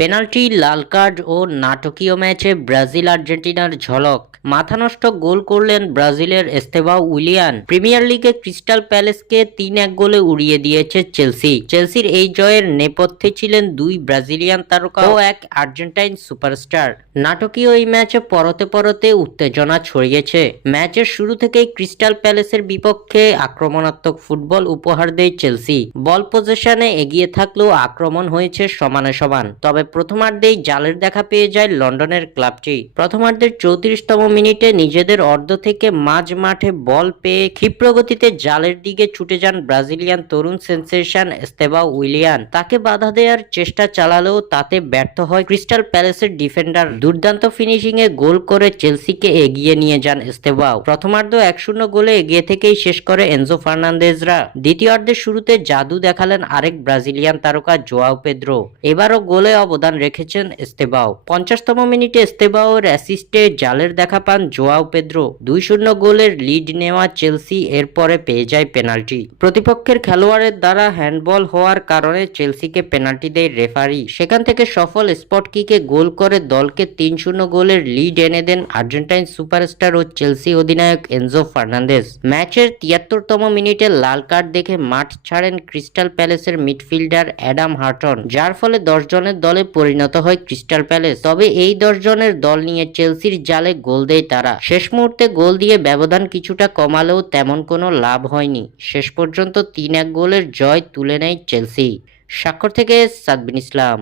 Penalty, লাল card ও নাটকীয় ম্যাচে Brazil আর্জেন্টিনার ঝলক। মাথানষ্ট গোল করলেন ব্রাজিলের এস্তেবাও উইলিয়ান। প্রিমিয়ার লিগে ক্রিস্টাল প্যালেসকে ৩-১ গোলে উড়িয়ে দিয়েছে চেলসি। চেলসির এই জয়ের নেপথ্যে ছিলেন দুই ব্রাজিলিয়ান তারকা ও এক আর্জেন্টাইন সুপারস্টার। নাটকীয় এই ম্যাচে পরতে পরতে উত্তেজনা ছড়িয়েছে। ম্যাচের শুরু থেকেই ক্রিস্টাল প্যালেসের বিপক্ষে আক্রমণাত্মক ফুটবল উপহার দেয় চেলসি। বল পজিশনে এগিয়ে থাকলেও আক্রমণ হয়েছে সমানে সমান। তবে প্রথমার্ধেই জালের দেখা পেয়ে যায় লন্ডনের ক্লাবটি। প্রথমার্ধের 34তম মিনিটে নিজেদের অর্ধ থেকে মাঝ মাঠে বল পেয়ে ক্ষিপ্রগতিতে জালের দিকে ছুটে যান ব্রাজিলিয়ান তরুণ সেনসেশন এস্তেবাও উইলিয়ান। তাকে বাধা দেওয়ার চেষ্টা চালালেও তাতে ব্যর্থ হয় ক্রিস্টাল প্যালেসের ডিফেন্ডার। দুর্দান্ত ফিনিশিং এ গোল করে চেলসিকে এগিয়ে নিয়ে যান এস্তেবাও। প্রথমার্ধ 1-0 গোলে এগিয়ে থেকেই শেষ করে এনজো ফার্নান্দেজরা। দ্বিতীয়ার্ধের শুরুতে জাদু দেখালেন আরেক ব্রাজিলিয়ান তারকা জোয়াও পেদ্রো। এবারও গোলে অবদান রেখেছেন এস্তেবাও। 50তম মিনিটে এস্তেবাওর অ্যাসিস্টে জালের দেখা পান জোয়াও পেদ্রো। 2-0 গোলের লিড নেওয়া চেলসি এরপরে পেয়ে যায় পেনাল্টি। প্রতিপক্ষের খেলোয়াড়ের দ্বারা হ্যান্ডবল হওয়ার কারণে চেলসিকে পেনাল্টি দেয় রেফারি। সেখান থেকে সফল স্পট কিকে গোল করে দলকে 3-0 গোলের লিড এনে দেন আর্জেন্টাইন সুপারস্টার ও চেলসি অধিনায়ক এনজো ফার্নান্দেজ। ম্যাচের 73তম মিনিটে লাল কার্ড দেখে মাঠ ছাড়েন ক্রিস্টাল প্যালেসের মিডফিল্ডার অ্যাডাম হার্টন, যার ফলে 10 জনের দলে পরিণত হয় ক্রিস্টাল প্যালেস। তবে এই 10 জনের দল নিয়ে চেলসির জালে গোল দেয় তারা। শেষ মুহূর্তে গোল দিয়ে ব্যবধান কিছুটা কমালেও তেমন কোনো লাভ হয়নি। শেষ পর্যন্ত 3-1 গোলের জয় তুলে নেয় চেলসি। স্বাক্ষর থেকে সাদবিন ইসলাম।